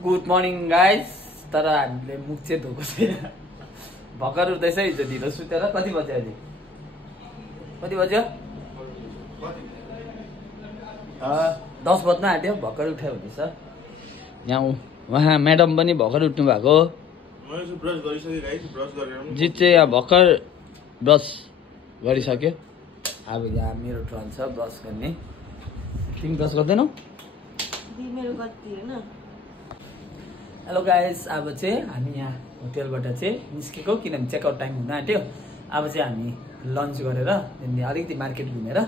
Good morning guys. तर हामीले मुख चाहिँ धोएको छैन, भर्खर उठ्दैछ। हिजो ढिलो सुतेर कति बज्यो अहिले? कति बज्यो? 10 बज्न आँट्यो, भर्खर उठायो हुँदैछ। यहाँ उहाँ म्याडम पनि भर्खर उठ्नु भएको। जित चाहिँ यहाँ भर्खर ब्रस गरिसक्यो। अब यहाँ मेरो टर्न छ ब्रस गर्ने। तिमी ब्रस गर्दैनौ? हेलो गाइस, अब चाहिँ हामी यहाँ होटेलबाट चाहिँ निस्केको, किनभने चेकआउट टाइम हुन आँट्यो। अब चाहिँ हामी लन्च गरेर त्यहाँदेखि अलिकति मार्केट घुमेर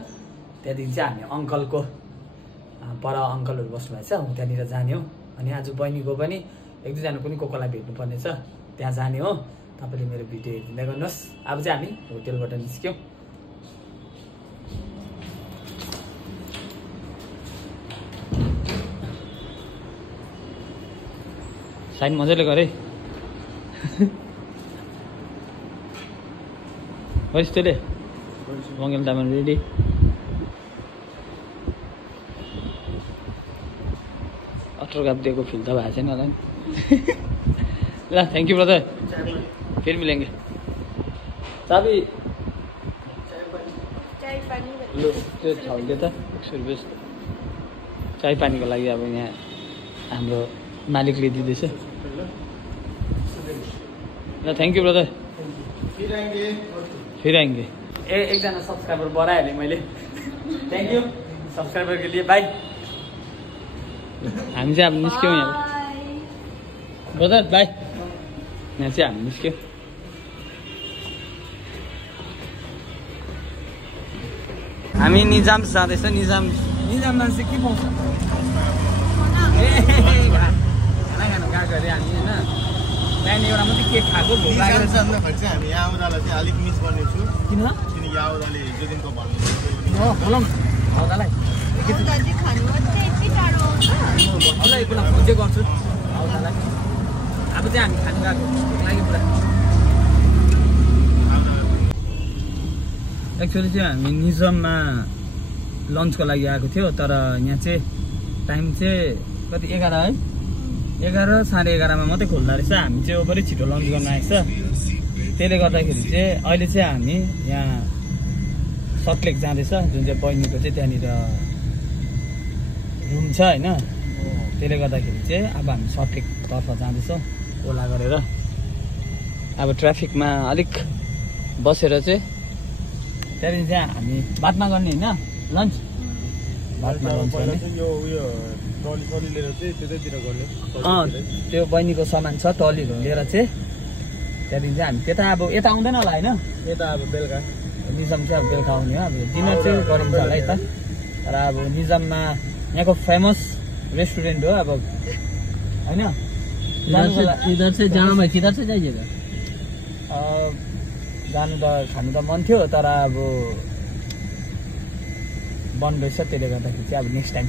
त्यहाँदेखि चाहिँ हामी अङ्कलको पर अङ्कलहरू बस्नुभएको छ, त्यहाँनिर जाने हो। अनि आज बहिनीको पनि एक दुईजना पनि कोलाई भेट्नुपर्ने छ, त्यहाँ जाने हो। तपाईँले मेरो भिडियो हेरिदिँदै गर्नुहोस्। अब चाहिँ हामी होटेलबाट निस्क्यौँ। साइन मजाले गरे तैँले मङ्गल तामाङ रेडी। अटोग्राफ दिएको फिल त भएको छैन होला नि। ल थ्याङ्क यू ब्रदर, फिर मिलेंगे। चाबी ल त्यो छाउदे त 100 रुपियाँ चाय पानीको लागि। अब यहाँ हाम्रो मालिकले दिँदैछ। ल थ्याङ्क यू ब्रदर, फिर आएंगे। एकजना सब्सक्राइबर बढाइहालेँ मैले, थ्याङ्क यू सब्सक्राइबर के लिए, बाई। हामी चाहिँ अब निस्क्यौँ यहाँ ब्रदर, बाई। यहाँ चाहिँ हामी निस्क्यौँ। हामी निजाम जाँदैछ। निजाममा चाहिँ के पाउँछ? खाना खानु गएको अरे हामी होइन। त्यहाँदेखि एउटा मात्रै केक खाएको भोक लागेर चाहिँ हामी यहाँ आउँदालाई चाहिँ अलिक मिस गर्नेछु। किन? किन यहाँ आउँदाले हिजोदेखिको भन्नु बोलाउँ आउँदालाई होला एकपल्ट फोन चाहिँ गर्छु आउँदालाई। अब चाहिँ हामी खानु गएको भोक लाग्यो पुरा। एक्चुअली चाहिँ हामी निजाममा लन्चको लागि आएको थियो, तर यहाँ चाहिँ टाइम चाहिँ कति 11 है, 11 साढे 11मा मात्रै खोल्दो रहेछ। हामी चाहिँ ओभरै छिटो लन्च गर्न आएछ। त्यसले गर्दाखेरि चाहिँ अहिले चाहिँ हामी यहाँ सल्टलेक जाँदैछ, जुन चाहिँ बहिनीको चाहिँ त्यहाँनिर रुम छ होइन। त्यसले गर्दाखेरि चाहिँ अब हामी सल्टलेकतर्फ जाँदैछौँ ओला गरेर। अब ट्राफिकमा अलिक बसेर चाहिँ त्यहाँदेखि चाहिँ हामी बादमा गर्ने होइन लन्च। बादमा लन्च गर्ने त्यो बहिनीको सामान छ टलीहरू लिएर चाहिँ त्यहाँदेखि चाहिँ हामी त्यता अब यता आउँदैन होला होइन। यता अब बेलुका निजाम चाहिँ अब बेलुका आउने हो। अब डिनर चाहिँ गरिन्छ होला यता। तर अब निजाममा यहाँको फेमस रेस्टुरेन्ट हो अब होइन। जानु त खानु त मन थियो, तर अब बन्द रहेछ। त्यसले गर्दाखेरि चाहिँ अब नेक्स्ट टाइम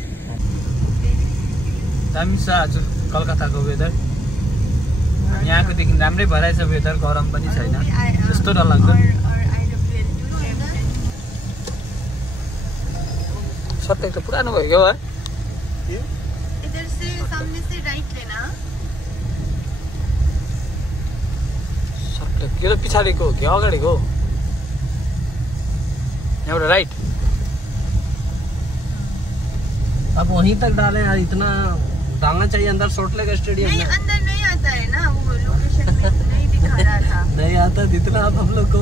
दामी छ आज कलकत्ताको वेदर। यहाँकोदेखि राम्रै भइरहेछ वेदर, गरम पनि छैन त्यस्तो डरलाग्दो। सत्य त पुरानो भयो क्या है। सत्य यो त पछाडिको हो कि अगाडिको हो? यहाँबाट राइट। अब वहीं तक डाले यार, इतना डालना चाहिए अंदर सॉल्टलेक स्टेडियम में। अंदर नहीं आता है ना, वो लोकेशन में नहीं दिखा रहा था। नहीं आता जितना आप हम लोग को।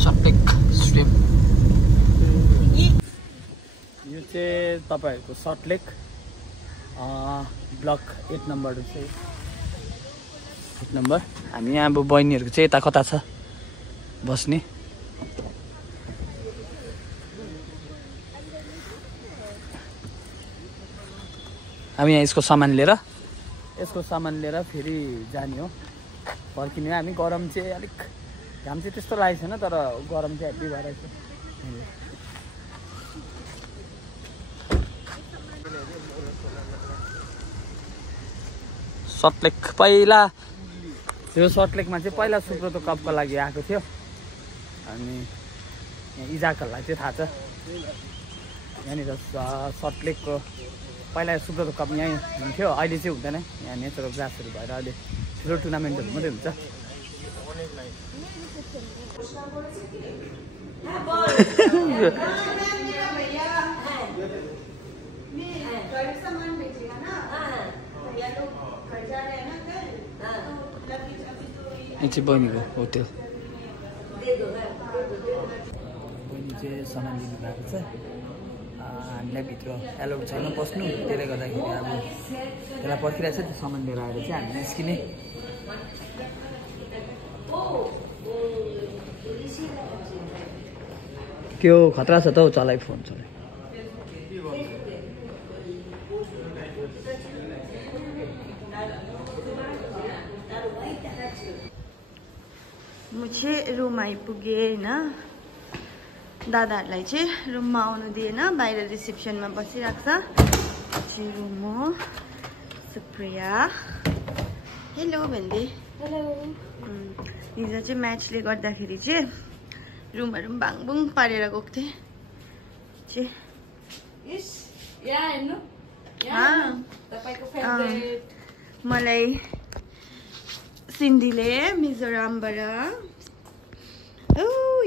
सल्टलेक स्ट्रिम यो चाहिँ तपाईँहरूको सल्टलेक ब्लक 8 नम्बर चाहिँ 8 नम्बर। हामी यहाँ अब बहिनीहरूको चाहिँ यता कता छ बस्ने? हामी यहाँ यसको सामान लिएर फेरि जाने हो, फर्किने हो हामी। गरम चाहिँ अलिक, घाम चाहिँ त्यस्तो लागेको छैन, तर गरम चाहिँ हेभी भइरहेछ। सल्टलेक पहिला यो सल्टलेकमा चाहिँ पहिला सुब्रतो कपको लागि आएको थियो। अनि इजाकहरूलाई चाहिँ थाहा छ। यहाँनिर सल्ट लेकको पहिला सुब्रत कप यहीँ हुन्थ्यो, अहिले चाहिँ हुँदैन। यहाँ नेचुरल ग्रासहरू भएर अहिले ठुलो टुर्नामेन्टहरू मात्रै हुन्छ। यो चाहिँ बहिनीको होटेल। बहिनी चाहिँ सामान लिनु भएको छ। हामीलाई भित्र एलाउड छैन बस्नु, त्यसले गर्दाखेरि अब त्यसलाई पर्खिरहेको छ। त्यो सामान लिएर आएर चाहिँ हामी निस्किने। त्यो खतरा छ त हौ, चलाइ फोन चलाइ। म चाहिँ रुम आइपुगेँ होइन। दादाहरूलाई चाहिँ रुममा आउनु दिएन, बाहिर रिसेप्सनमा बसिरहेको छ। चाहिँ रुम हो। सुप्रिया हेलो भन्दै। हेलो। हिजो चाहिँ म्याचले गर्दाखेरि चाहिँ रुमहरू पनि भाङभुङ पारेर गएको थिएँ मलाई सिन्धीले मिजोरामबाट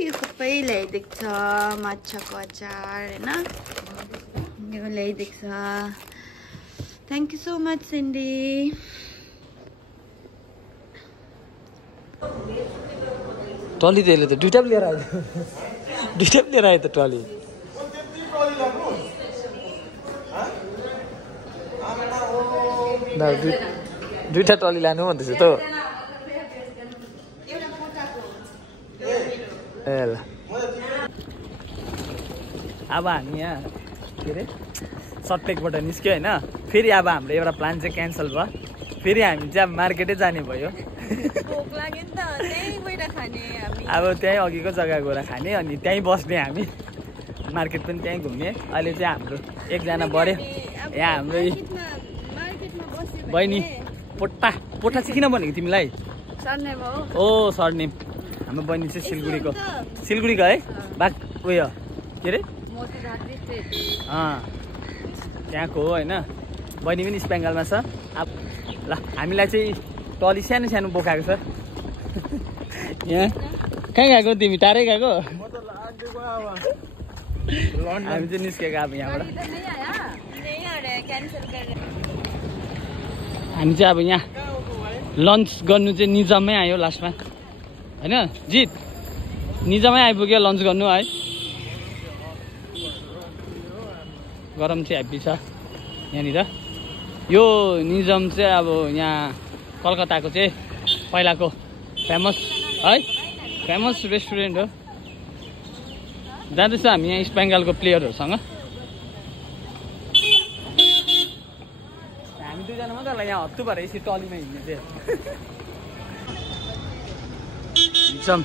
यो सबै ल्याइदिएको छ। माछाको अचार होइन, यो ल्याइदिएको छ। Thank you so much Cyndi. टली त्यसले त दुइटा लिएर आयो, दुइटा लिएर आयो त टली। दुइटा टली लानु भन्दैछ त। ए ल अब हामी यहाँ के अरे सल्ट लेकबाट निस्क्यो होइन। फेरि अब हाम्रो एउटा प्लान चाहिँ क्यान्सल भयो। फेरि हामी चाहिँ अब मार्केटै जाने भयो। अब त्यहीँ अघिको जग्गा गएर खाने, अनि त्यहीँ बस्ने हामी। मार्केट पनि त्यहीँ घुम्ने। अहिले चाहिँ हाम्रो एकजना बढ्यो यहाँ। हाम्रो बहिनी पोटा पोटा चाहिँ किन भनेको तिमीलाई? ओ सरनेम। हाम्रो बहिनी चाहिँ सिलगढीको है बाग उयो के अरे त्यहाँको हो होइन। बहिनी पनि इस्ट बेङ्गालमा छ। अब ल हामीलाई चाहिँ टली सानो सानो बोकाएको छ। यहाँ कहाँ गएको तिमी? टाढै गएको? हामी चाहिँ निस्केको अब यहाँबाट। हामी चाहिँ अब यहाँ लन्च गर्नु चाहिँ निजममै आयो लास्टमा होइन। जित निजमै आइपुग्यो लन्च गर्नु है। गरम चाहिँ हेभी छ यहाँनिर। यो निजम चाहिँ अब यहाँ कलकत्ताको चाहिँ पहिलाको फेमस है, फेमस रेस्टुरेन्ट हो। जाँदैछ हामी यहाँ इस्ट बेङ्गालको प्लेयरहरूसँग। हामी दुईजना मात्रै होला यहाँ हत्तु भएर यसरी टलीमा हिँड्ने चाहिँ। निजम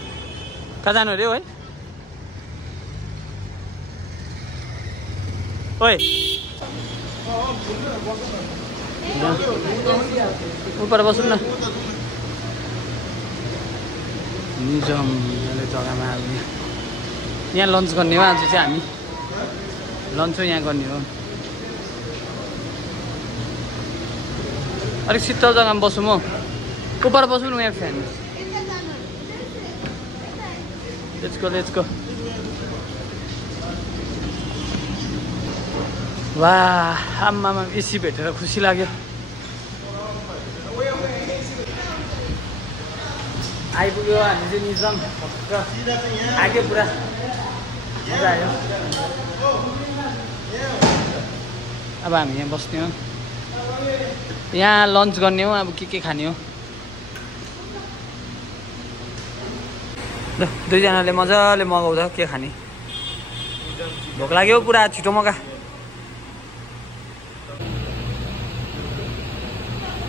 कहाँ जानु अरे है? ओइ उपर बसौँ न। निजम जग्गामा अब यहाँ लन्च गर्ने हो। आज चाहिँ हामी लन्च यहाँ गर्ने हो। अलिक शीतल जग्गामा बसौँ म। उपर बसौँ न यहाँ फ्यान। Let's go. वाह आम्मामा एसी भेटेर खुसी लाग्यो। आइपुग्यो हामी चाहिँ निजम आगे पुरा मजा आयो। अब हामी यहाँ बस्ने हो, यहाँ लन्च गर्ने हो। अब के खाने हो? ल दुईजनाले मजाले मगाउँदा के खाने? भोक लाग्यो पुरा, छिटो मगा।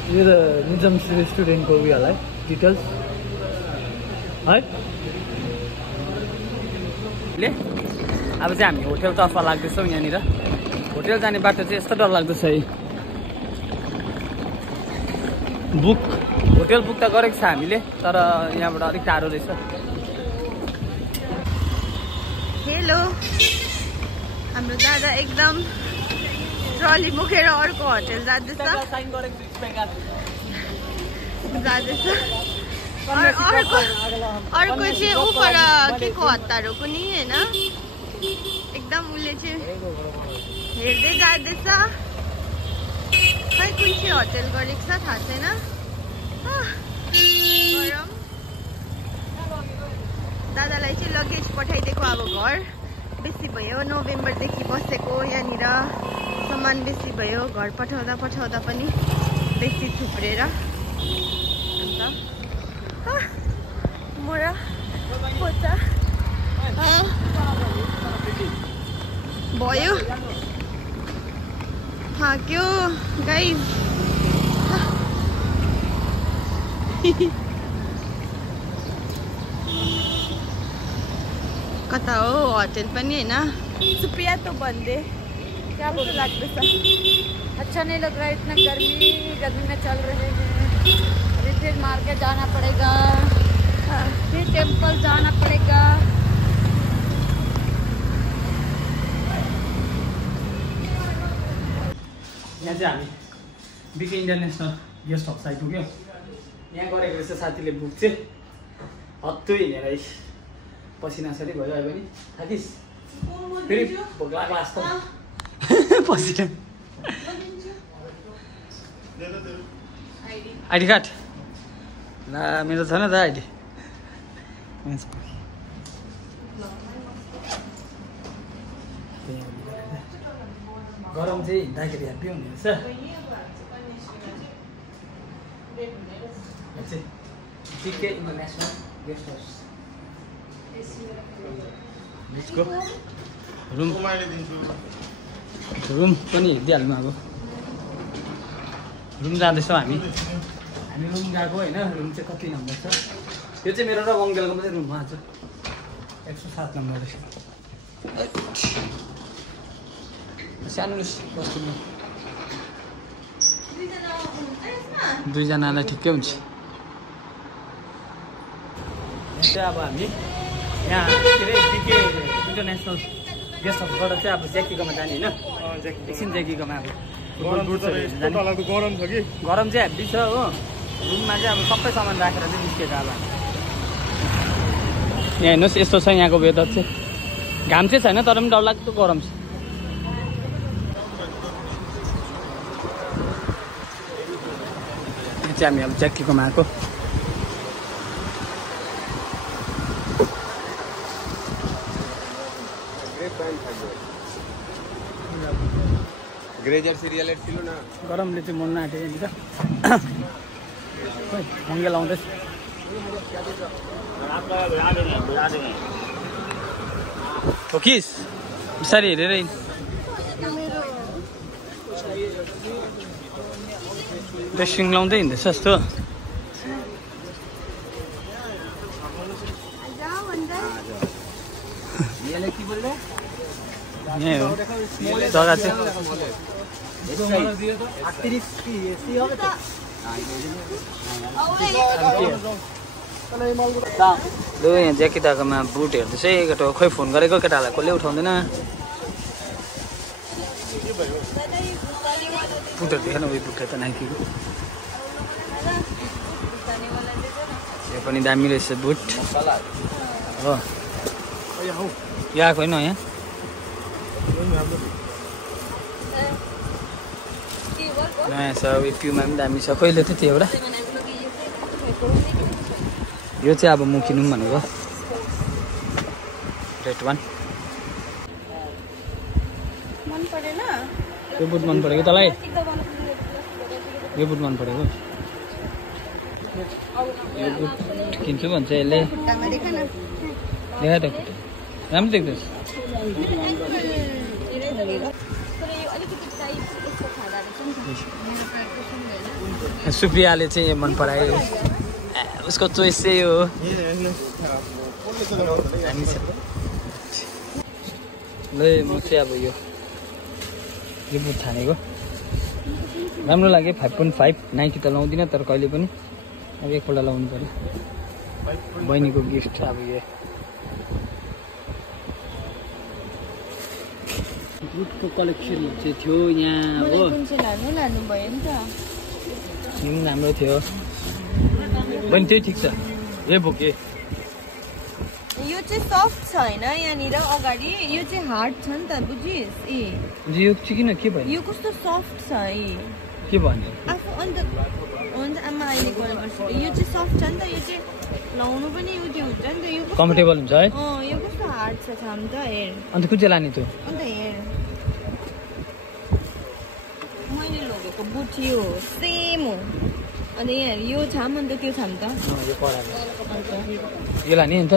यो त निजम रेस्टुरेन्टको उयो होला है, डिटेल्स है। अब चाहिँ हामी होटेलतर्फ लाग्दैछौँ। यहाँनिर होटेल जाने बाटो चाहिँ यस्तो डरलाग्दो छ है। होटेल बुक त गरेको छ हामीले, तर यहाँबाट अलिक टाढो रहेछ। हेलो हाम्रो दादा एकदम ट्रली बोकेर अर्को होटल जाँदैछ अर्को चाहिँ ऊ पर के को हतार हो पनि होइन एकदम उसले चाहिँ हेर्दै जाँदैछ खै कुन चाहिँ होटल गरेको छ थाहा छैन गरम दादालाई चाहिँ लगेज पठाइदिएको अब घर बेसी भयो नोभेम्बरदेखि बसेको यहाँनिर सामान बेसी भयो घर पठाउँदा पठाउँदा पनि बेसी थुप्रेर अन्त मोरा पोचा भयो थाक्यो गाइस कता हो होटल पनि हैन सुप्रिया तो बंदे क्या बोल लाग्दैछ अच्छा नहीं लग रहा है, इतना गर्मी में चल रहे हैं। अभी फिर मार्केट जाना पड़ेगा, फिर टेम्पल जाना पड़ेगा। यहाँ चाहिँ हामी बिके इन्टरनेसनल गेस्ट हाउस आइपुग्यो। यहाँ गरेको रहेछ साथीले बुक चाहिँ हत्तु हिँडेर पसिना सरी भयो अहिले पनि थाकिस फेरि भोक लाग्ला जस्तो पसिना आइडी कार्ड ला मेरो छैन त आइडी गरम चाहिँ हिँड्दाखेरि ह्याप्पी हुने रहेछ बिके इन्टरनेसनल गेस्ट हाउस लेट्सको रुम पनि हेरिदिइहाल्नु अब रुम जाँदैछौँ हामी रुम गएको होइन रुम चाहिँ कति नम्बर छ यो चाहिँ मेरो र मङ्गलको मात्रै रुम आज 107 नम्बर रहेछ सानो बस्नु दुईजनालाई ठिकै हुन्छ चाहिँ अब हामी यहाँ के अरे बिके इन्टरनेसनल गेस्ट हाउसबाट चाहिँ अब ज्याकीकोमा जाने होइन एकछिन ज्याकीकोमा अब गरम छ कि गरम चाहिँ हेभी छ हो रुममा चाहिँ अब सबै सामान राखेर चाहिँ निस्केको अब यहाँ हेर्नुहोस् यस्तो छ यहाँको वेदर चाहिँ घाम चाहिँ छैन तर पनि डरलाग्दो गरम छ यहाँ चाहिँ हामी अब ज्याकीकोमा आएको ग्रेजर सिरियल ছিল না गरमले चाहिँ मन आँट्यो यहाँनिर मङ्गे लाउँदैछ हो किस बिस्तारै हेरेर ड्रेसिङ लाउँदै हिँड्दैछ जस्तो यहीँ हो जग्गा चाहिँ लु यहाँ ज्याकी दाकोमा बुट हेर्दैछ केटा खोइ फोन गरेको केटाहरूलाई कसले उठाउँदैन बुटहरू देखेन उयो बुट त नाइकीको यो पनि दामी रहेछ बुट हो यो आएको होइन यहाँ नयाँ छ उयो प्युमा पनि दामी छ कहिले थियो त्यो एउटा यो चाहिँ अब म किनौँ भनेको रेड वान मन परेन यो बुट मन परेको तँलाई यो बुट मन परेको यो बुट किन्छु भन्छ यसले खुट्टामा देख न देखा त खुट्टा राम्रो देख्दैछ सुप्रियाले चाहिँ यो मन परायो उसको चोइस चाहिँ हो ल म चाहिँ अब यो बुट ठानेको राम्रो लाग्यो 5.5 नाइकी त लाउँदिनँ तर कहिले पनि अब एकपल्ट लाउनु पर्यो बहिनीको गिफ्ट अब यो बुटको कलेक्सन चाहिँ थियो यहाँ हो कुन चाहिँ लानु भयो नि त राम्रो थियो बहिनी त्यही ठिक छ ए बोके यो चाहिँ सफ्ट छ हैन यहाँनिर अगाडि यो चाहिँ हार्ड छ नि त बुझिस ए यो चाहिँ किन के भयो यो कस्तो सफ्ट छ है के भन्यो आफू अन्त हुन्छ आमा अहिले कल गर्छु यो चाहिँ सफ्ट छ नि त यो चाहिँ लाउनु पनि उयो हुन्छ नि त यो कम्फर्टेबल हुन्छ है यो कस्तो हार्ड छ छाम त हेर अन्त कुन चाहिँ लाने त्यो अन्त हेर मैले लगेको बुट यो सेम हो अनि यहाँ यो छाम अन्त त्यो छाम त यो पराको यो लाने अन्त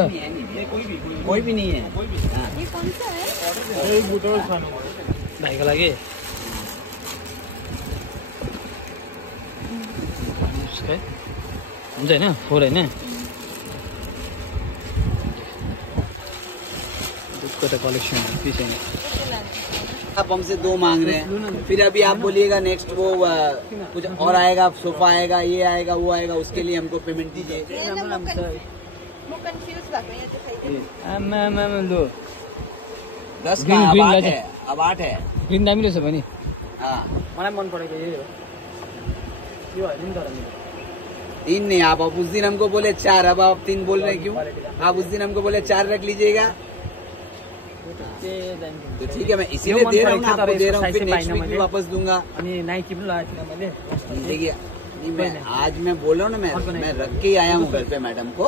कोही पनि ये कौन सा है भाइको लागि हुन्छ होइन 4 होइन दुधको त कलेक्सन छैन आप हमसे 2 मांग रहे हैं फिर अभी आप बोलिएगा नेक्स्ट वो कुछ और आएगा सोफा आएगा ये आएगा वो आएगा उसके लिए हमको पेमेंट दीजिए म कन्फ्युज भएको यहाँ चाहिँ आमा लो 10 का अब 8 है ग्रिन दामी रहेछ भने हाँ मलाई मन परेको यही हो यो होइन नि तर 3 नहीं आप उस दिन हमको बोले 4 अब आप 3 बोल रहे हैं क्यों आप उस दिन हमको बोले 4 रख लीजिएगा तो ठीक है मैं इसीलिए दे रहा हूँ आपको दे रहा हूँ फिर नेक्स्ट वीक भी वापस दूंगा अनि नाइकी पनि लगाएको थिएन मैले देखिए मैं आज मैं बोल रहा हूँ ना मैं रख के आया हूँ घर पे मैडम को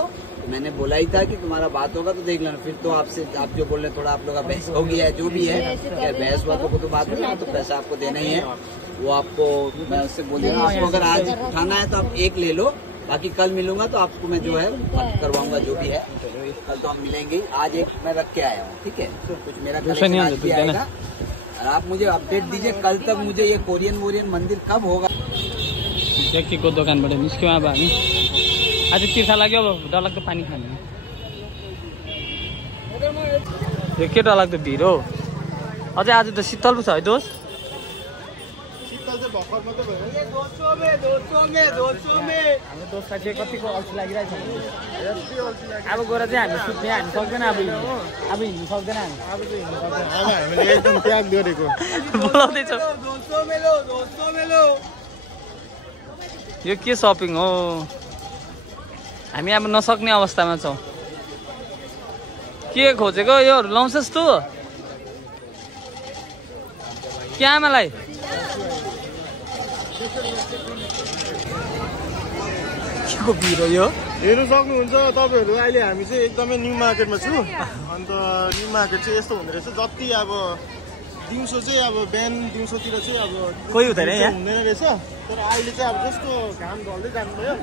मैंने बोला ही था कि तुम्हारा बात होगा तो देख लेना फिर तो आपसे आप जो बोल रहे थोड़ा आप लोग का बहस हो गया है जो भी है क्या बहस हुआ तो बात हो तो पैसा आपको देना ही है वो आपको मैं उससे बोल रहा हूँ आपको अगर आज उठाना है तो आप 1 ले लो बाकी कल मिलूंगा तो आपको मैं जो है करवाऊंगा जो भी है कल तो हम मिलेंगे आज एक मैं रख के आया हूँ ठीक है कुछ मेरा कलेक्शन आज भी आएगा और आप मुझे अपडेट दीजिए कल तक मुझे ये कोरियन मंदिर कब होगा जक्कीको दोकानबाट निस्क्यौँ अब हामी आज तिर्खा लाग्यो अब डरलाग्दो पानी खाने यो के डरलाग्दो भिड हो अझै आज त शीतल पो छ है दोस्त हाम्रो दोस्तलाई चाहिँ कतिको अल्छी लागिरहेछ अब गएर चाहिँ हामी सुत्ने हामी सक्दैन अब हिँड्नु सक्दैन हामीले एकदम त्याग गरेको बोलाउँदैछौँ यो के सपिङ हो हामी अब नसक्ने अवस्थामा छौँ के खोजेको योहरू लाउँछस् तँ के आमालाई के भिड हो यो हेर्नु सक्नुहुन्छ तपाईँहरू अहिले हामी चाहिँ एकदमै न्यू मार्केटमा छु अन्त न्यू मार्केट चाहिँ यस्तो हुँदो रहेछ जति अब दिउँसो चाहिँ अब बिहान दिउँसोतिर चाहिँ अब कोही हुँदैन यहाँ हुँदैन रहेछ तर अहिले चाहिँ अब जस्तो घाम ढल्दै जानुभयो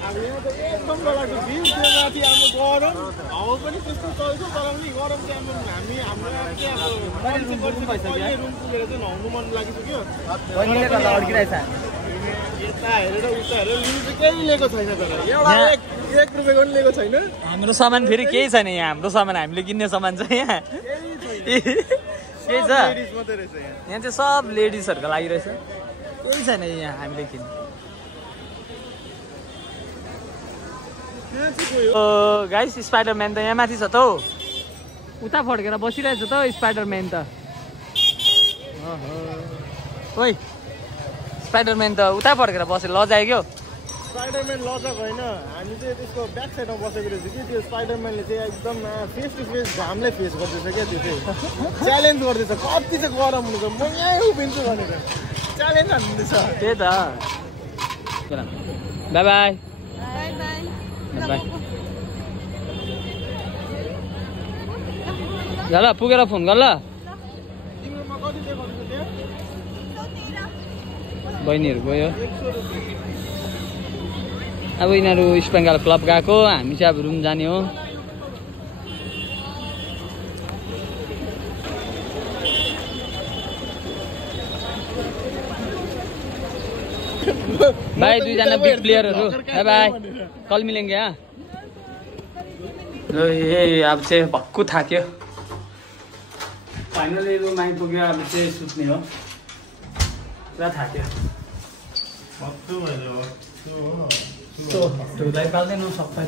अब यहाँ त एकदम डरलाग्दो भिड त्यो माथि अब गरम हावा पनि त्यस्तो चल्छ तर पनि गरम चाहिँ अब हाम्रो रुम पुगेर चाहिँ नुहाउनु मन लागिसक्यो यता हेरेर उता हेरेर लिनु चाहिँ केही लिएको छैन तर एउटा 1 रुपियाँको पनि लिएको छैन हाम्रो सामान फेरि केही छैन यहाँ हाम्रो सामान हामीले किन्ने सामान चाहिँ यहाँ केही छ यहाँ चाहिँ सब लेडिजहरूको लागि रहेछ केही छैन यहाँ हामीले किन्ने गाइस स्पाइडरम्यान त यहाँ माथि छ त हौ उता फड्केर बसिरहेछ त स्पाइडरम्यान त ओइ स्पाइडरम्यान त उता फड्केर बसेर लजायो क्या स्पाइडरम्यान लजक होइन हामी चाहिँ त्यसको ब्याक साइडमा बसेको रहेछ कि त्यो स्पाइडरम्यानले चाहिँ एकदम फेस टु फेस घामलाई फेस गर्दैछ क्या त्यो चाहिँ च्यालेन्ज गर्दैछ कति चाहिँ गरम हुँदैछ म यहीँ उभिन्छु भनेर च्यालेन्ज हान्दैछ त्यही त बाई बाई बाई ल पुगेर फोन गर ल तिम्रोमा कति देखाउँदैछ त्यहाँ बहिनीहरू गयो अब यिनीहरू इस्ट बेङ्गाल क्लब गएको हामी चाहिँ अब रुम जाने हो बाई दुईजना बिग प्लेयरहरू बाई बाई कल मिलेंगे यहाँ ल ए अब चाहिँ भक्कु थाक्यो फाइनली रुम आइपुग्यो अब चाहिँ सुत्ने हो पुरा थाक्यो धुँदै पाल्दैन सबै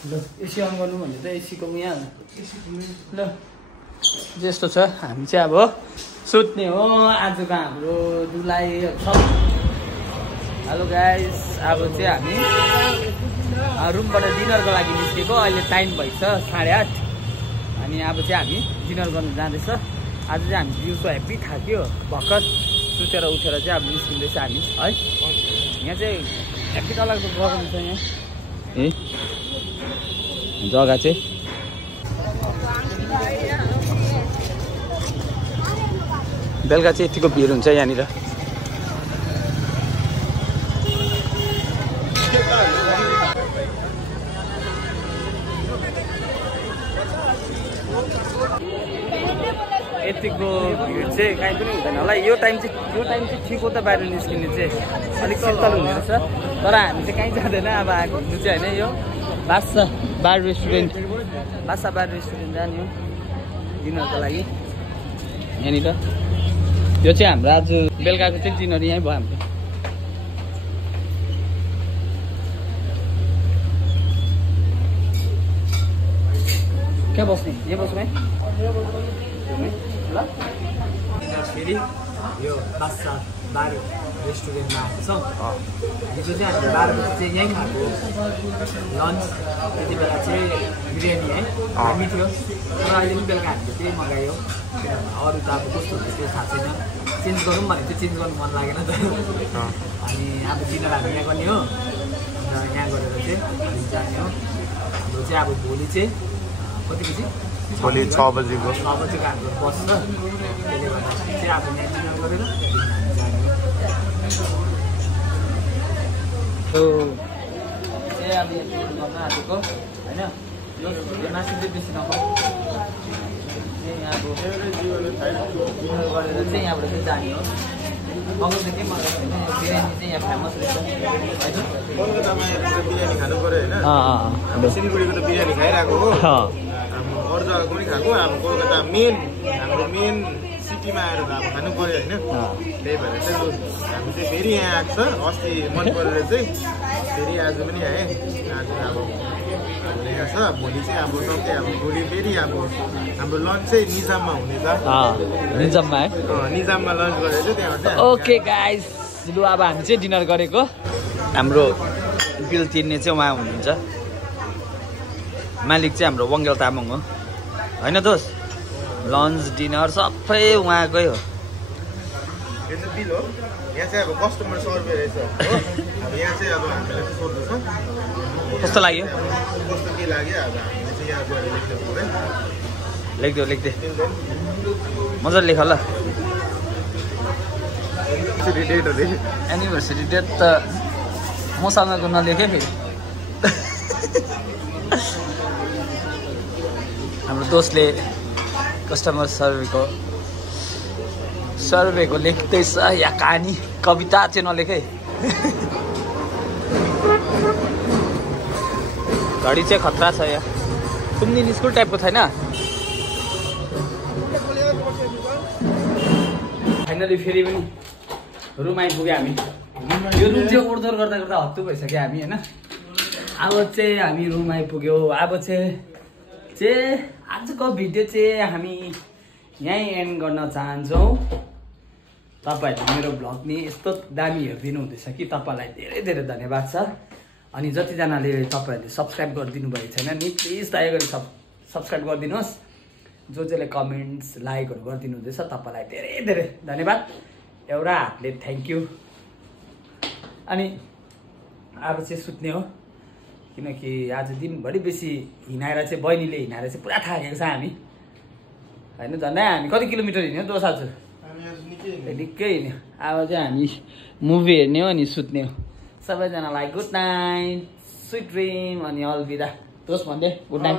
ल एसी अन गर्नु भने त एसीको यहाँ ल जस्तो छ हामी चाहिँ अब सुत्ने हो आजको हाम्रो जुलाई सब। हेलो गाइस अब चाहिँ हामी रुमबाट डिनरको लागि निस्केको अहिले टाइम भइछ 8:30 अनि अब चाहिँ हामी डिनर गर्नु जाँदैछ। आज चाहिँ हामी जिउको हेप्पी थाक्यो भर्खर सुतेर उठेर चाहिँ अब निस्किँदैछ हामी है। यहाँ चाहिँ हेप्पी डरलाग्दो गरम छ यहाँ ए जग्गा चाहिँ बेलुका चाहिँ यतिको भिड हुन्छ यहाँनिर। यतिको भिड चाहिँ काहीँ पनि हुँदैन होला। यो टाइम चाहिँ ठिक हो त बाहिर निस्किने चाहिँ अलिक शीतल हुने रहेछ। तर हामी चाहिँ कहीँ जाँदैन अब घुम्नु चाहिँ होइन। यो बासा बार रेस्टुरेन्ट जाने हो डिनरको लागि यहाँनिर। यो चाहिँ हाम्रो आज बेलुकाको चाहिँ डिनर यहीँ भयो हाम्रो। क्या बस्ने यहाँ बस्नु है ल। फेरि यो बासा बार रेस्टुरेन्टमा आएको छौँ। हिजो चाहिँ हामीले 12 बजी चाहिँ यहीँ खाएको लन्च। त्यति बेला चाहिँ बिरयानी है हामी थियो। तर अहिले पनि बेलुका हामीले त्यही मगायो। अरू त अब कस्तो हुन्छ त्यो थाहा छैन। चेन्ज गरौँ भने चाहिँ चेन्ज गर्नु मन लागेन त। अनि अब डिनर हामी यहाँ गर्ने हो। अन्त यहाँ गरेर चाहिँ हामी जाने हो। हाम्रो चाहिँ अब भोलि चाहिँ कति बजी भोलि 6 बजीको हाम्रो बस छ। त्यसले गर्दा चाहिँ अब यहाँ डिनर गरेर चाहिँ अब गर्न आँटेको होइन। यो मासु चाहिँ बेसी नखाउँ अब डिनर गरेर चाहिँ यहाँबाट चाहिँ जाने हो। मगाउँछ के मगाउँछ होइन। बिरयानी चाहिँ यहाँ फेमस रहेछ होइन। कलकत्तामा बिरयानी खानु पर्यो होइन। सिलगढीको त बिरयानी खाइरहेको हो। हाम्रो अरू जग्गाको पनि खाएको। अब कलकत्ता हाम्रो मेन सिटीमा आएर त अब खानु पर्यो होइन। त्यही भएर चाहिँ हामी चाहिँ फेरि यहाँ आएको छ। अस्ति मन परेर चाहिँ फेरि आज पनि आएँ। आज अब हाम्रो यहाँ छ। भोलि चाहिँ अब सबै अब भोलि फेरि अब हाम्रो लन्च चाहिँ निजाममा हुनेछ। निजाममा है निजाममा लन्च गरेर चाहिँ त्यहाँबाट ओके गाइस। लु अब हामी चाहिँ डिनर गरेको। हाम्रो बिल तिर्ने चाहिँ उहाँ हुनुहुन्छ। मालिक चाहिँ हाम्रो वङ्गेल तामाङ हो होइन दोस्त। लन्च डिनर सबै उहाँकै हो। यो चाहिँ बिल हो। यहाँ चाहिँ अब कस्टमर सर्भे रहेछ हो। अब यहाँ चाहिँ अब हामीलाई चाहिँ सोध्दैछ कस्तो लाग्यो कस्तो के लाग्यो। अब हामीले चाहिँ यहाँ गएर लेख्नु पर्यो। लेख्दे मजाले लेख ल। एनिभर्सरी डेट त मसँगको नलेखेँ फेरि। हाम्रो दोस्तले कस्टमर सर्वेको लेख्दैछ या कहानी कविता चाहिँ नलेखे। घडी चाहिँ खतरा छ यहाँ। कुम्दिन स्कुल टाइपको छैन। फाइनली फेरि पनि रुम आइपुग्यो हामी। यो रुम चाहिँ ओहोरदोहोर गर्दा गर्दा हत्तु भइसक्यो हामी होइन। अब चाहिँ हामी रुम आइपुग्यो। अब चाहिँ आजको भिडियो चाहिँ हामी यहीँ एन्ड गर्न चाहन्छौँ। तपाईँहरूले मेरो भ्लग नि यस्तो दामी हेरिदिनु हुँदैछ कि तपाईँलाई धेरै धेरै धन्यवाद छ। अनि जतिजनाले तपाईँहरूले सब्सक्राइब गरिदिनु भएको छैन नि प्लिज दया गरी सब्सक्राइब गरिदिनुहोस्। जसले कमेन्ट्स लाइकहरू गरिदिनु हुँदैछ तपाईँलाई धेरै धेरै धन्यवाद। एउटा हातले थ्याङ्क यू। अनि अब चाहिँ सुत्ने हो किनकि आज दिनभरि बेसी हिँडाएर चाहिँ बहिनीले हिँडाएर चाहिँ पुरा थाकेको छ हामी होइन। झन्डै हामी कति किलोमिटर हिँड्यो दोष आज निकै हिँड्यो। अब चाहिँ हामी मुभी हेर्ने हो अनि सुत्ने हो। सबैजनालाई गुड नाइट स्विट ड्रिम अनि अलविदा। दोस्त भन्दै गुड नाइट।